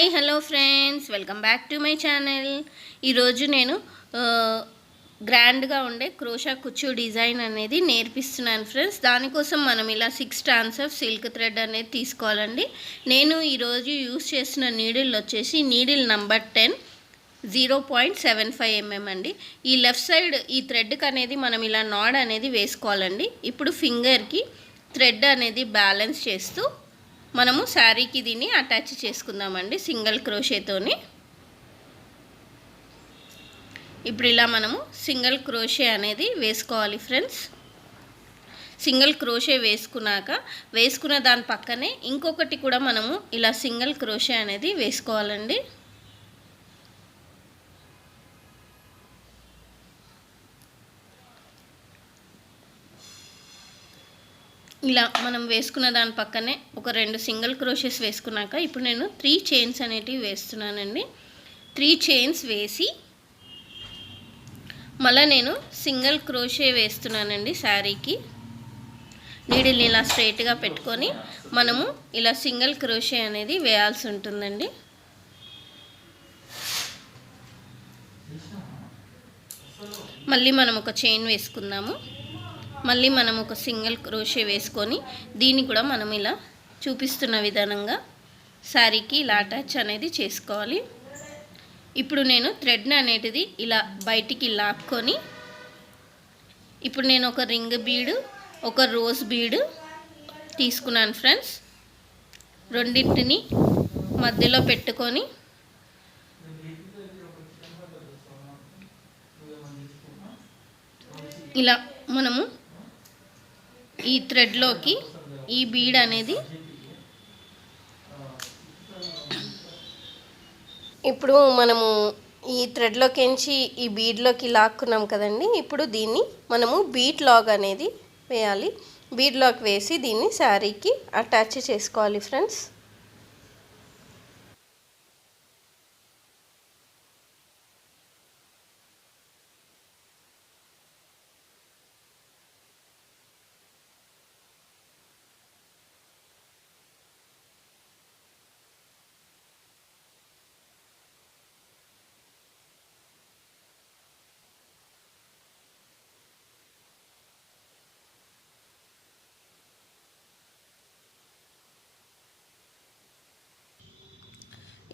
Hi hello friends, welcome back to my channel. ఈరోజు నేను గ్రాండ్గా ఉండే క్రోషా కుచ్చు డిజైన్ అనేది నేర్పిస్తున్నాను ఫ్రెండ్స్. దానికోసం మనం ఇలా 6 స్ట్రాండ్స్ ఆఫ్ సిల్క్ థ్రెడ్ అనేది తీసుకోవాలండి. నేను ఈరోజు యూస్ చేసిన నీడిల్ వచ్చేసి నీడిల్ నంబర్ 10 0.75 mm అండి. ఈ లెఫ్ట్ సైడ్ ఈ థ్రెడ్కి అనేది మనం ఇలా నాడ్ అనేది వేసుకోవాలండి. ఇప్పుడు ఫింగర్కి థ్రెడ్ అనేది బ్యాలెన్స్ చేస్తూ మనము శారీకి దీన్ని అటాచ్ చేసుకుందామండి సింగిల్ క్రోషేతోని. ఇప్పుడు ఇలా మనము సింగిల్ క్రోషే అనేది వేసుకోవాలి ఫ్రెండ్స్. సింగిల్ క్రోషే వేసుకున్న దాని పక్కనే ఇంకొకటి కూడా మనము ఇలా సింగిల్ క్రోషే అనేది వేసుకోవాలండి. ఇలా మనం వేసుకున్న దాని పక్కనే ఒక 2 సింగిల్ క్రోషెస్ వేసుకున్నాక ఇప్పుడు నేను 3 చైన్స్ అనేటివి వేస్తున్నానండి. 3 చైన్స్ వేసి మళ్ళీ నేను సింగిల్ క్రోషే వేస్తున్నానండి. శారీకి నీడిల్ని ఇలా స్ట్రైట్గా పెట్టుకొని మనము ఇలా సింగిల్ క్రోషే అనేది వేయాల్సి ఉంటుందండి. మళ్ళీ మనం ఒక చైన్ వేసుకుందాము. మళ్ళీ మనం ఒక సింగిల్ క్రోషే వేసుకొని దీన్ని కూడా మనం ఇలా చూపిస్తున్న విధానంగా శారీకి ఇలా అటాచ్ అనేది చేసుకోవాలి. ఇప్పుడు నేను థ్రెడ్ని అనేటిది ఇలా బయటికి లాక్కొని ఇప్పుడు నేను ఒక రింగ్ బీడు ఒక రోజ్ బీడు తీసుకున్నాను ఫ్రెండ్స్. రెండింటిని మధ్యలో పెట్టుకొని ఇలా మనము ఈ థ్రెడ్లోకి ఈ బీడ్ అనేది ఇప్పుడు మనము ఈ థ్రెడ్లోకించి ఈ బీడ్లోకి లాక్కున్నాం కదండి. ఇప్పుడు దీన్ని మనము బీట్ లాగ్ అనేది వేయాలి. బీడ్ లాగ్ వేసి దీన్ని శారీకి అటాచ్ చేసుకోవాలి ఫ్రెండ్స్.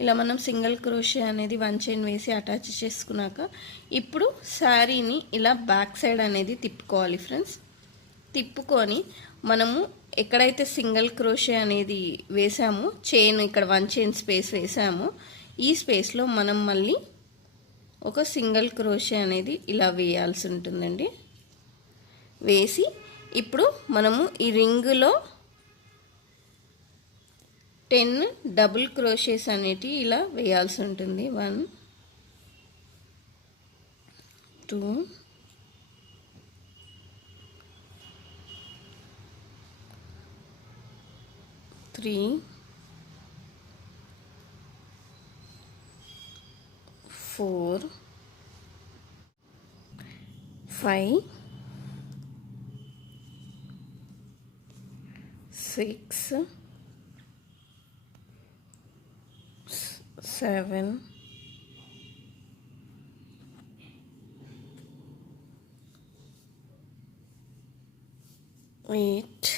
ఇలా మనం సింగిల్ క్రోషే అనేది 1 చైన్ వేసి అటాచ్ చేసుకున్నాక ఇప్పుడు శారీని ఇలా బ్యాక్ సైడ్ అనేది తిప్పుకోవాలి ఫ్రెండ్స్. తిప్పుకొని మనము ఎక్కడైతే సింగిల్ క్రోషే అనేది వేసామో చైన్ ఇక్కడ 1 చైన్ స్పేస్ వేసామో ఈ స్పేస్లో మనం మళ్ళీ ఒక సింగిల్ క్రోషే అనేది ఇలా వేయాల్సి ఉంటుందండి. వేసి ఇప్పుడు మనము ఈ రింగులో 10 డబుల్ క్రోషేస్ అనేటి ఇలా వేయాల్సి ఉంటుంది. 1 2 3 4 5 6 7 8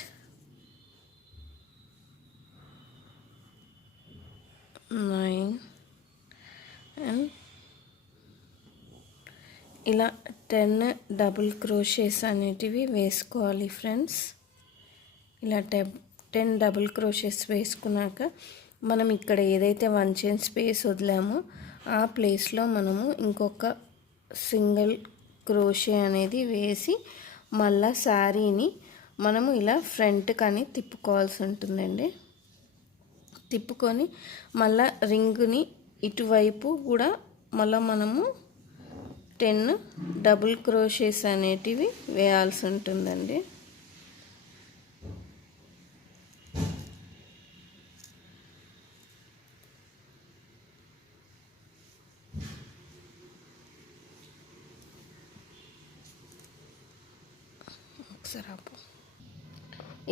9 అండ్ ఇలా 10 డబుల్ క్రోషేస్ అనేటివి వేసుకోవాలి ఫ్రెండ్స్. ఇలా 10 డబుల్ క్రోషేస్ వేసుకున్నాక మనం ఇక్కడ ఏదైతే 1 చైన్ స్పేస్ వదిలామో ఆ ప్లేస్లో మనము ఇంకొక సింగిల్ క్రోషే అనేది వేసి మళ్ళా శారీని మనము ఇలా ఫ్రంట్ కానీ తిప్పుకోవాల్సి ఉంటుందండి. తిప్పుకొని మళ్ళా రింగుని ఇటువైపు కూడా మళ్ళీ మనము 10 డబుల్ క్రోషేస్ అనేటివి వేయాల్సి ఉంటుందండి.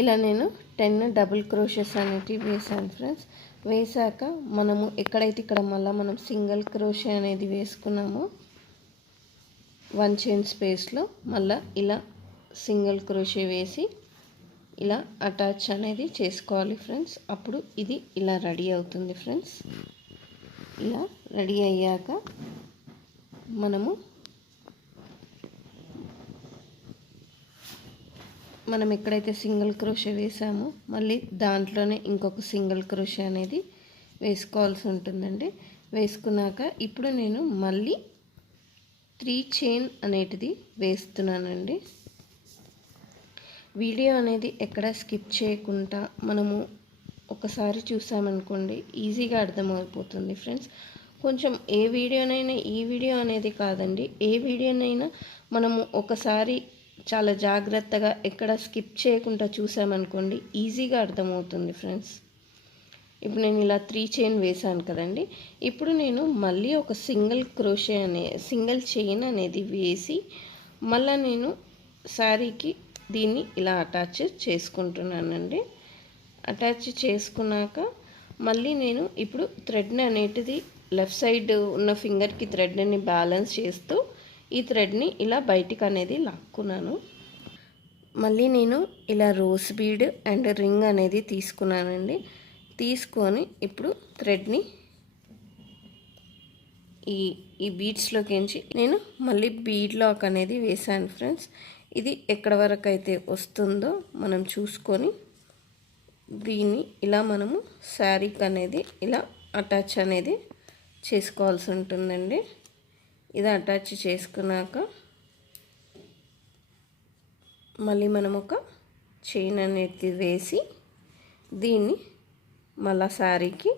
ఇలా నేను 10 డబుల్ క్రోషెస్ అనేటివి వేసాను ఫ్రెండ్స్. వేసాక మనము ఎక్కడైతే ఇక్కడ మళ్ళీ మనం సింగిల్ క్రోషే అనేది వేసుకున్నామో 1 చైన్ స్పేస్లో మళ్ళీ ఇలా సింగిల్ క్రోషే వేసి ఇలా అటాచ్ అనేది చేసుకోవాలి ఫ్రెండ్స్. అప్పుడు ఇది ఇలా రెడీ అవుతుంది ఫ్రెండ్స్. ఇలా రెడీ అయ్యాక మనం ఎక్కడైతే సింగిల్ క్రోషే వేసామో మళ్ళీ దాంట్లోనే ఇంకొక సింగిల్ క్రోషే అనేది వేసుకోవాల్సి ఉంటుందండి. వేసుకున్నాక ఇప్పుడు నేను మళ్ళీ 3 చైన్ అనేటిది వేస్తున్నానండి. వీడియో అనేది ఎక్కడ స్కిప్ చేయకుండా మనము ఒకసారి చూసామనుకోండి ఈజీగా అర్థమైపోతుంది ఫ్రెండ్స్. కొంచెం ఏ వీడియోనైనా ఈ వీడియో అనేది కాదండి, ఏ వీడియోనైనా మనము ఒకసారి చాలా జాగ్రత్తగా ఎక్కడ స్కిప్ చేయకుండా చూసామనుకోండి ఈజీగా అర్థమవుతుంది ఫ్రెండ్స్. ఇప్పుడు నేను ఇలా 3 చైన్ వేసాను కదండి. ఇప్పుడు నేను మళ్ళీ ఒక సింగిల్ చైన్ అనేది వేసి మళ్ళీ నేను శారీకి దీన్ని ఇలా అటాచ్ చేసుకుంటున్నానండి. అటాచ్ చేసుకున్నాక మళ్ళీ నేను ఇప్పుడు థ్రెడ్ని అనేటిది లెఫ్ట్ సైడ్ ఉన్న ఫింగర్కి థ్రెడ్ని బ్యాలెన్స్ చేస్తూ ఈ థ్రెడ్ని ఇలా బయటికి అనేది లాక్కున్నాను. మళ్ళీ నేను ఇలా రోజ్ బీడ్ అండ్ రింగ్ అనేది తీసుకున్నానండి. తీసుకొని ఇప్పుడు థ్రెడ్ని ఈ బీడ్స్లోకించి నేను మళ్ళీ బీడ్ లాక్ అనేది వేసాను ఫ్రెండ్స్. ఇది ఎక్కడ వరకు అయితే వస్తుందో మనం చూసుకొని దీన్ని ఇలా మనము శారీకి అనేది ఇలా అటాచ్ అనేది చేసుకోవాల్సి ఉంటుందండి. ఇది అటాచ్ చేసుకున్నాక మళ్ళీ మనం ఒక చైన్ అనేది వేసి దీన్ని మళ్ళీ శారీకి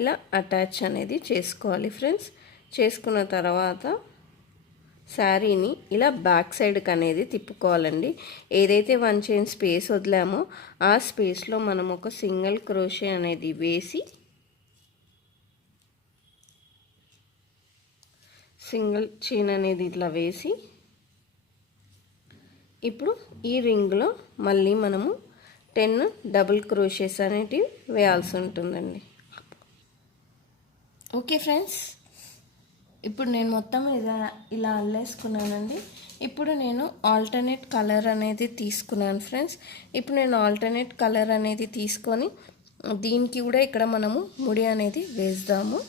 ఇలా అటాచ్ అనేది చేసుకోవాలి ఫ్రెండ్స్. చేసుకున్న తర్వాత శారీని ఇలా బ్యాక్ సైడ్కి అనేది తిప్పుకోవాలండి. ఏదైతే 1 చైన్ స్పేస్ వదిలామో ఆ స్పేస్లో మనం ఒక సింగిల్ క్రోషే అనేది వేసి సింగిల్ చైన్ అనేది ఇట్లా వేసి ఇప్పుడు ఈ రింగ్లో మళ్ళీ మనము 10 డబుల్ క్రోషెస్ అనేటివి వేయాల్సి ఉంటుందండి. ఓకే ఫ్రెండ్స్, ఇప్పుడు నేను మొత్తం ఇలా అల్లేసుకున్నానండి. ఇప్పుడు నేను ఆల్టర్నేట్ కలర్ అనేది తీసుకున్నాను ఫ్రెండ్స్. ఇప్పుడు నేను ఆల్టర్నేట్ కలర్ అనేది తీసుకొని దీనికి కూడా ఇక్కడ మనము ముడి అనేది వేద్దాము.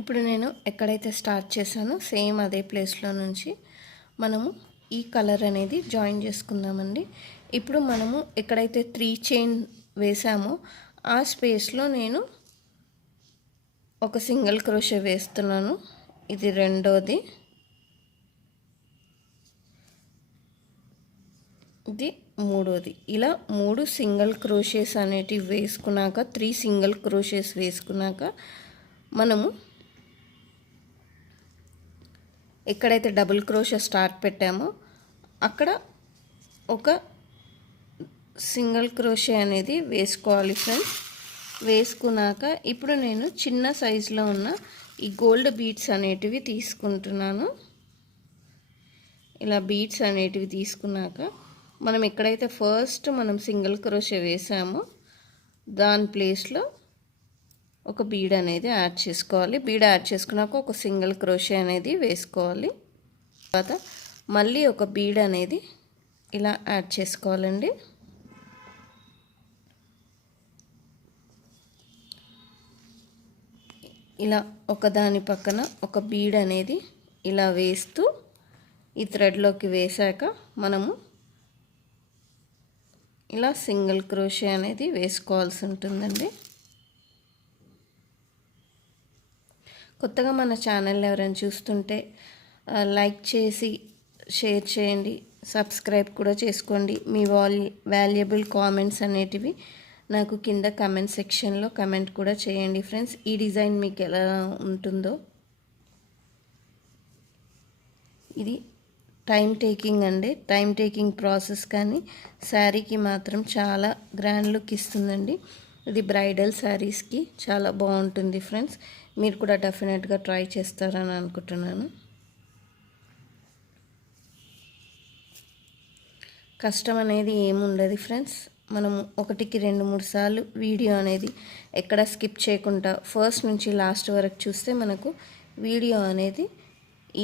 ఇప్పుడు నేను ఎక్కడైతే స్టార్ట్ చేశానో సేమ్ అదే ప్లేస్లో నుంచి మనము ఈ కలర్ అనేది జాయిన్ చేసుకుందామండి. ఇప్పుడు మనము ఎక్కడైతే 3 చైన్ వేసామో ఆ స్పేస్లో నేను ఒక సింగిల్ క్రోషే వేస్తున్నాను. ఇది రెండోది, ఇది మూడోది. ఇలా 3 సింగిల్ క్రోషేస్ అనేటివి వేసుకున్నాక 3 సింగిల్ క్రోషేస్ వేసుకున్నాక మనము ఎక్కడైతే డబుల్ క్రోషే స్టార్ట్ పెట్టామో అక్కడ ఒక సింగిల్ క్రోషే అనేది వేసుకోవాలి ఫ్రెండ్స్. వేసుకున్నాక ఇప్పుడు నేను చిన్న సైజులో ఉన్న ఈ గోల్డ్ బీడ్స్ అనేటివి తీసుకుంటున్నాను. ఇలా బీడ్స్ అనేటివి తీసుకున్నాక మనం ఎక్కడైతే ఫస్ట్ మనం సింగిల్ క్రోషే వేసామో దాని ప్లేస్లో ఒక బీడ్ అనేది యాడ్ చేసుకోవాలి. బీడ్ యాడ్ చేసుకున్నాక ఒక సింగిల్ క్రోషే అనేది వేసుకోవాలి. తర్వాత మళ్ళీ ఒక బీడ్ అనేది ఇలా యాడ్ చేసుకోవాలండి. ఇలా ఒకదాని పక్కన ఒక బీడ్ అనేది ఇలా వేస్తూ ఈ థ్రెడ్లోకి వేసాక మనము ఇలా సింగిల్ క్రోషే అనేది వేసుకోవాల్సి ఉంటుందండి. కొత్తగా మన ఛానల్ ఎవరైనా చూస్తుంటే లైక్ చేసి షేర్ చేయండి, సబ్స్క్రైబ్ కూడా చేసుకోండి. మీ వాల్యుబుల్ కామెంట్స్ అనేటివి నాకు కింద కమెంట్ సెక్షన్లో కమెంట్ కూడా చేయండి ఫ్రెండ్స్. ఈ డిజైన్ మీకు ఎలా ఉంటుందో. ఇది టైం టేకింగ్ అండి, టైం టేకింగ్ ప్రాసెస్, కానీ శారీకి మాత్రం చాలా గ్రాండ్ లుక్ ఇస్తుందండి. ఇది బ్రైడల్ శారీస్కి చాలా బాగుంటుంది ఫ్రెండ్స్. మీరు కూడా డెఫినెట్గా ట్రై చేస్తారని అనుకుంటున్నాను. కష్టం అనేది ఏముండదు ఫ్రెండ్స్. మనము 1కి 2-3 సార్లు వీడియో అనేది ఎక్కడ స్కిప్ చేయకుండా ఫస్ట్ నుంచి లాస్ట్ వరకు చూస్తే మనకు వీడియో అనేది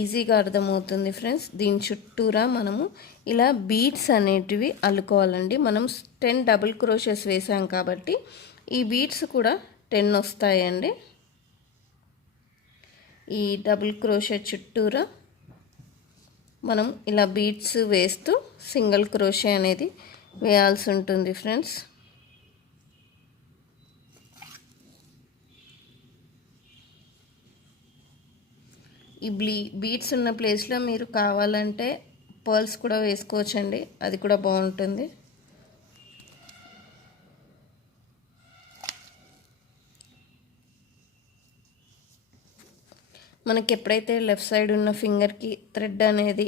ఈజీగా అర్థమవుతుంది ఫ్రెండ్స్. దీని చుట్టూరా మనము ఇలా బీడ్స్ అనేటివి అల్లుకోవాలండి. మనం 10 డబుల్ క్రోషెస్ వేసాం కాబట్టి ఈ బీడ్స్ కూడా 10 వస్తాయండి. ఈ డబుల్ క్రోషే చుట్టూరా మనం ఇలా బీడ్స్ వేస్తూ సింగిల్ క్రోషే అనేది వేయాల్సి ఉంటుంది ఫ్రెండ్స్. ఈ బీడ్స్ ఉన్న ప్లేస్లో మీరు కావాలంటే పర్ల్స్ కూడా వేసుకోవచ్చండి, అది కూడా బాగుంటుంది. మనకి ఎప్పుడైతే లెఫ్ట్ సైడ్ ఉన్న ఫింగర్కి థ్రెడ్ అనేది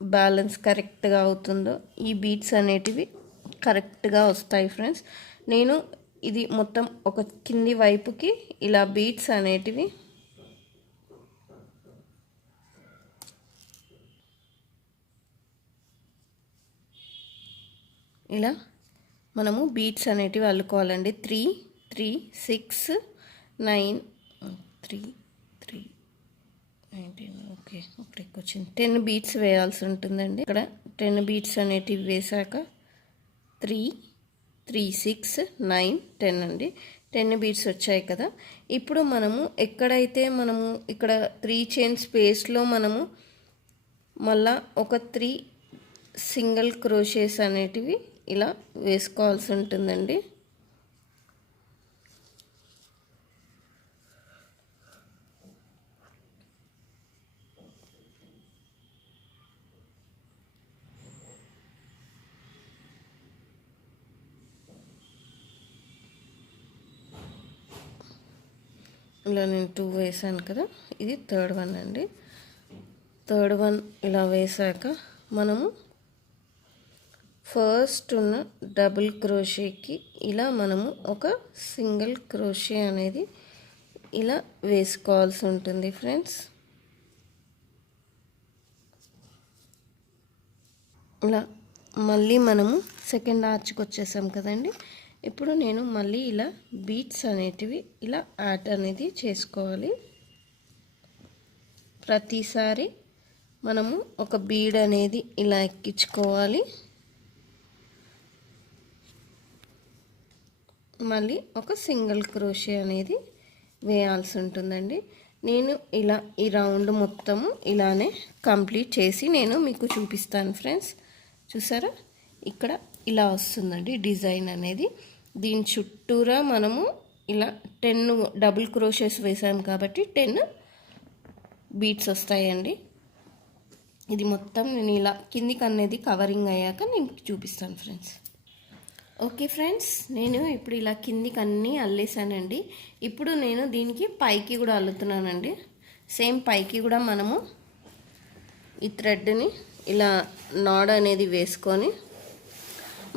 బ్యాలెన్స్ కరెక్ట్గా అవుతుందో ఈ బీడ్స్ అనేటివి కరెక్ట్గా వస్తాయి ఫ్రెండ్స్. నేను ఇది మొత్తం ఒక కింది వైపుకి ఇలా బీడ్స్ అనేటివి ఇలా మనము బీడ్స్ అనేటివి అల్లుకోవాలండి. 3 3 6 9 3 3 19 ఓకే ఇక్కడికి వచ్చింది. 10 బీడ్స్ వేయాల్సి ఉంటుందండి. ఇక్కడ 10 బీడ్స్ అనేటివి వేసాక 3 3 6 9 10 అండి. 10 బీడ్స్ వచ్చాయి కదా. ఇప్పుడు మనము ఎక్కడైతే మనము ఇక్కడ 3 చైన్ స్పేస్లో మనము మళ్ళా ఒక 3 సింగిల్ క్రోషేస్ అనేటివి ఇలా వేసుకోవాల్సి ఉంటుందండి. ఇలా నేను 2 వేసాను కదా, ఇది థర్డ్ వన్ అండి. థర్డ్ వన్ ఇలా వేసాక మనము ఫస్ట్ ఉన్న డబుల్ క్రోషేకి ఇలా మనము ఒక సింగిల్ క్రోషే అనేది ఇలా వేసుకోవాల్సి ఉంటుంది ఫ్రెండ్స్. ఇలా మళ్ళీ మనము సెకండ్ ఆర్చ్కి వచ్చేసాం కదండి. ఇప్పుడు నేను మళ్ళీ ఇలా బీడ్స్ అనేటివి ఇలా యాడ్ అనేది చేసుకోవాలి. ప్రతిసారి మనము ఒక బీడ్ అనేది ఇలా ఎక్కించుకోవాలి. మళ్ళీ ఒక సింగిల్ క్రోషే అనేది వేయాల్సి ఉంటుందండి. నేను ఇలా ఈ రౌండ్ మొత్తము ఇలానే కంప్లీట్ చేసి నేను మీకు చూపిస్తాను ఫ్రెండ్స్. చూసారా, ఇక్కడ ఇలా వస్తుందండి డిజైన్ అనేది. దీని చుట్టూరా మనము ఇలా 10 డబుల్ క్రోషెస్ వేసాం కాబట్టి 10 బీడ్స్ వస్తాయండి. ఇది మొత్తం నేను ఇలా కిందికి అనేది కవరింగ్ అయ్యాక నేను చూపిస్తాను ఫ్రెండ్స్. ఓకే ఫ్రెండ్స్, నేను ఇప్పుడు ఇలా కిందికి అన్నీ అల్లేసానండి. ఇప్పుడు నేను దీనికి పైకి కూడా అల్లుతున్నానండి. సేమ్ పైకి కూడా మనము ఈ థ్రెడ్ని ఇలా నాడ్ అనేది వేసుకొని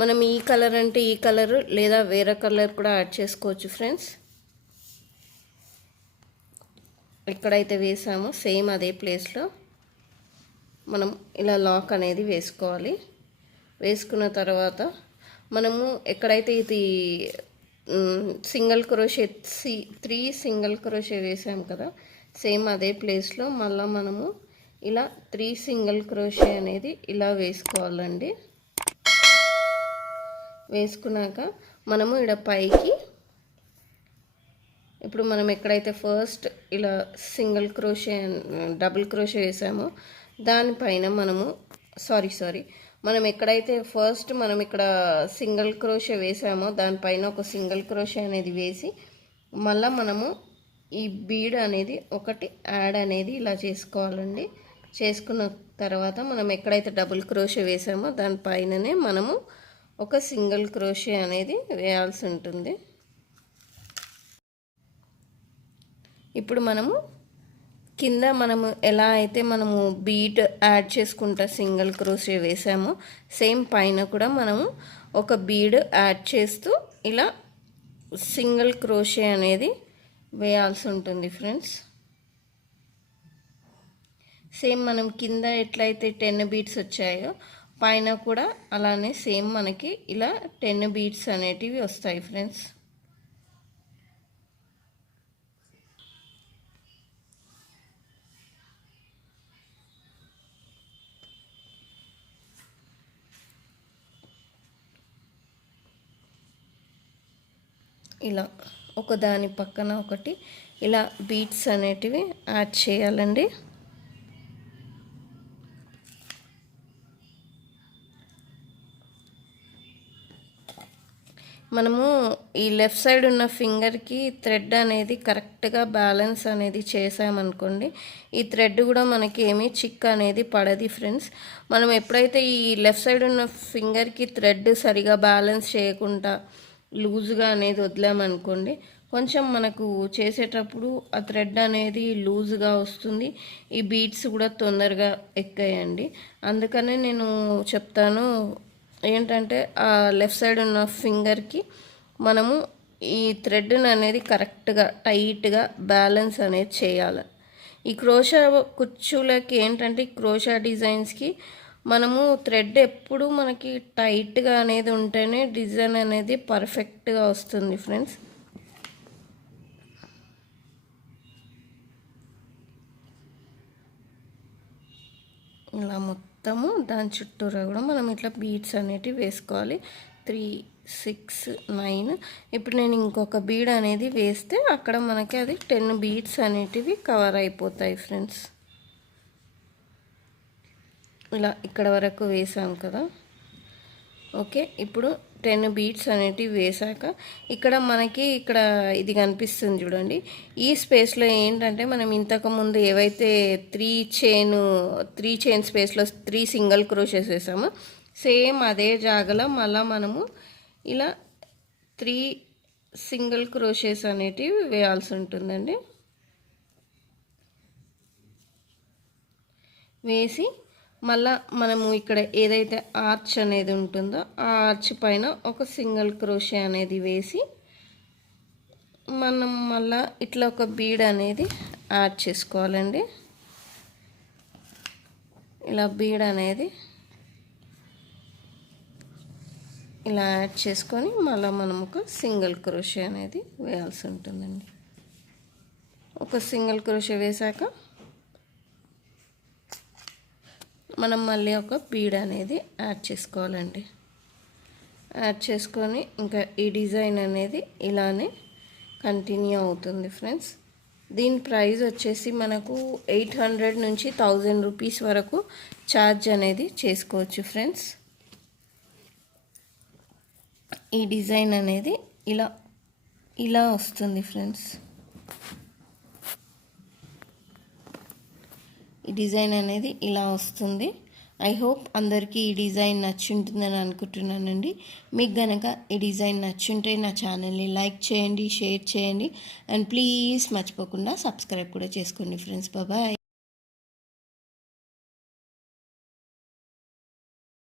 మనం ఈ కలర్ అంటే ఈ కలరు లేదా వేరే కలర్ కూడా యాడ్ చేసుకోవచ్చు ఫ్రెండ్స్. ఎక్కడైతే వేసామో సేమ్ అదే ప్లేస్లో మనం ఇలా లాక్ అనేది వేసుకోవాలి. వేసుకున్న తర్వాత మనము ఎక్కడైతే ఇది సింగిల్ క్రోషే 3 సింగిల్ క్రోషే వేసాం కదా, సేమ్ అదే ప్లేస్లో మళ్ళీ మనము ఇలా 3 సింగిల్ క్రోషే అనేది ఇలా వేసుకోవాలండి. వేసుకున్నాక మనము ఇక్కడ పైకి ఇప్పుడు మనం ఎక్కడైతే ఫస్ట్ ఇలా సింగిల్ క్రోషే డబుల్ క్రోషే వేసామో దానిపైన మనము మనం ఎక్కడైతే ఫస్ట్ మనం ఇక్కడ సింగిల్ క్రోషే వేసామో దానిపైన ఒక సింగిల్ క్రోషే అనేది వేసి మళ్ళీ మనము ఈ బీడ్ అనేది ఒకటి యాడ్ అనేది ఇలా చేసుకోవాలండి. చేసుకున్న తర్వాత మనం ఎక్కడైతే డబుల్ క్రోషే వేసామో దానిపైననే మనము ఒక సింగిల్ క్రోషే అనేది వేయాల్సి ఉంటుంది. ఇప్పుడు మనము కింద మనము ఎలా అయితే మనము బీడ్ యాడ్ చేసుకుంటా సింగిల్ క్రోషే వేసామో సేమ్ పైన కూడా మనము ఒక బీడ్ యాడ్ చేస్తూ ఇలా సింగిల్ క్రోషే అనేది వేయాల్సి ఉంటుంది ఫ్రెండ్స్. సేమ్ మనం కింద ఎట్లయితే 10 బీడ్స్ వచ్చాయో పైన కూడా అలానే సేమ్ మనకి ఇలా 10 బీడ్స్ అనేటివి వస్తాయి ఫ్రెండ్స్. ఇలా ఒకదాని పక్కన ఒకటి ఇలా బీడ్స్ అనేటివి యాడ్ చేయాలండి. మనము ఈ లెఫ్ట్ సైడ్ ఉన్న ఫింగర్కి థ్రెడ్ అనేది కరెక్ట్గా బ్యాలెన్స్ అనేది చేసామనుకోండి, ఈ థ్రెడ్ కూడా మనకి ఏమీ చిక్ అనేది పడది ఫ్రెండ్స్. మనం ఎప్పుడైతే ఈ లెఫ్ట్ సైడ్ ఉన్న ఫింగర్కి థ్రెడ్ సరిగా బ్యాలెన్స్ చేయకుండా లూజ్గా అనేది వదిలామనుకోండి, కొంచెం మనకు చేసేటప్పుడు ఆ థ్రెడ్ అనేది లూజ్గా వస్తుంది, ఈ బీడ్స్ కూడా తొందరగా ఎక్కాయండి. అందుకనే నేను చెప్తాను ఏంటంటే ఆ లెఫ్ట్ సైడ్ ఉన్న ఫింగర్కి మనము ఈ థ్రెడ్ అనేది కరెక్ట్గా టైట్గా బ్యాలెన్స్ అనేది చేయాలి. ఈ క్రోషా కుచ్చులకి ఏంటంటే క్రోషా డిజైన్స్కి మనము థ్రెడ్ ఎప్పుడు మనకి టైట్గా అనేది ఉంటేనే డిజైన్ అనేది పర్ఫెక్ట్గా వస్తుంది ఫ్రెండ్స్. ఇలా మొత్తము దాని చుట్టూరా కూడా మనం ఇట్లా బీడ్స్ అనేటివి వేసుకోవాలి. 3, 6, 9. ఇప్పుడు నేను ఇంకొక బీడ్ అనేది వేస్తే అక్కడ మనకి అది 10 బీడ్స్ అనేటివి కవర్ అయిపోతాయి ఫ్రెండ్స్. ఇలా ఇక్కడ వరకు వేసాం కదా. ఓకే, ఇప్పుడు 10 బీడ్స్ అనేటివి వేసాక ఇక్కడ మనకి ఇక్కడ ఇది కనిపిస్తుంది చూడండి. ఈ స్పేస్లో ఏంటంటే మనం ఇంతకుముందు ఏవైతే 3 చైన్ స్పేస్లో 3 సింగిల్ క్రోషెస్ వేసామో సేమ్ అదే జాగలో మళ్ళీ మనము ఇలా 3 సింగిల్ క్రోషెస్ అనేటివి వేయాల్సి ఉంటుందండి. వేసి మళ్ళా మనము ఇక్కడ ఏదైతే ఆర్చ్ అనేది ఉంటుందో ఆ ఆర్చ్ పైన ఒక సింగిల్ క్రోషే అనేది వేసి మనం మళ్ళా ఇట్లా ఒక బీడ్ అనేది యాడ్ చేసుకోవాలండి. ఇలా బీడ్ అనేది ఇలా యాడ్ చేసుకొని మళ్ళీ మనం ఒక సింగిల్ క్రోషే అనేది వేయాల్సి ఉంటుందండి. ఒక సింగిల్ క్రోషే వేసాక మనం మళ్ళీ ఒక బీడ్ అనేది యాడ్ చేసుకోవాలండి. యాడ్ చేసుకొని ఇంకా ఈ డిజైన్ అనేది ఇలానే కంటిన్యూ అవుతుంది ఫ్రెండ్స్. దీని ప్రైస్ వచ్చేసి మనకు 800 నుంచి 1000 రూపీస్ వరకు ఛార్జ్ అనేది చేసుకోవచ్చు ఫ్రెండ్స్. ఈ డిజైన్ అనేది ఇలా వస్తుంది ఫ్రెండ్స్. ఈ డిజైన్ అనేది ఇలా వస్తుంది. ఐ హోప్ అందరికీ ఈ డిజైన్ నచ్చుంటుందని అనుకుంటున్నానండి. మీకు గనక ఈ డిజైన్ నచ్చుంటే నా ఛానల్ని లైక్ చేయండి, షేర్ చేయండి అండ్ ప్లీజ్ మర్చిపోకుండా సబ్స్క్రైబ్ కూడా చేసుకోండి ఫ్రెండ్స్. బాయ్.